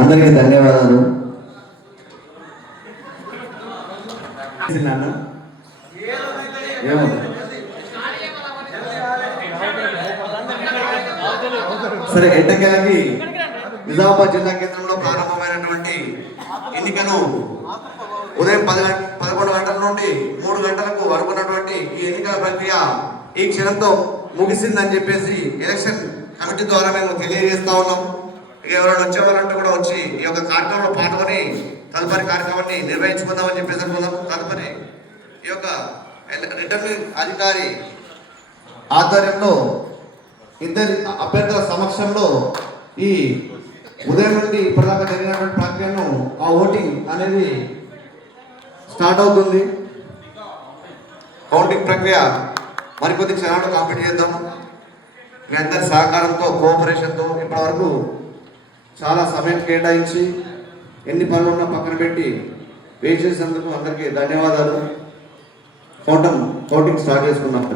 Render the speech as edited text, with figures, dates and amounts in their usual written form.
అందరికీ ధన్యవాదాలు. సరే, ఎట్టకేలకి నిజామాబాద్ జిల్లా కేంద్రంలో ప్రారంభమైనటువంటి ఎన్నికను ఉదయం 11 గంటల నుండి 3 గంటలకు అనుకున్నటువంటి ఈ ఎన్నికల ప్రక్రియ ఈ క్షణంతో ముగిసిందని చెప్పేసి ఎలక్షన్ కమిటీ ద్వారా మేము తెలియజేస్తా ఉన్నాం. ఇక ఎవరైనా వచ్చేవారంటూ కూడా వచ్చి ఈ యొక్క కార్యక్రమంలో పాల్గొని తదుపరి కార్యక్రమాన్ని నిర్వహించుకుందామని చెప్పేసి అనుకుందాం. తదుపరి ఈ యొక్క రిటర్నింగ్ అధికారి ఆధ్వర్యంలో ఇద్దరి అభ్యర్థుల సమక్షంలో ఈ ఉదయం నుండి ఇప్పటిదాకా జరిగినటువంటి ప్రక్రియను ఆ ఓటింగ్ అనేది స్టార్ట్ అవుతుంది. కౌంటింగ్ ప్రక్రియ మరికొద్ది క్షణాలు కంప్లీట్ చేద్దాం. మీ అందరి సహకారంతో, కోఆపరేషన్తో ఇప్పటివరకు చాలా సమయం కేటాయించి ఎన్ని పనులు ఉన్నా పక్కన పెట్టి వెయిట్ చేసినందుకు అందరికీ ధన్యవాదాలు. కౌంటింగ్ స్టార్ట్ చేసుకున్నాం.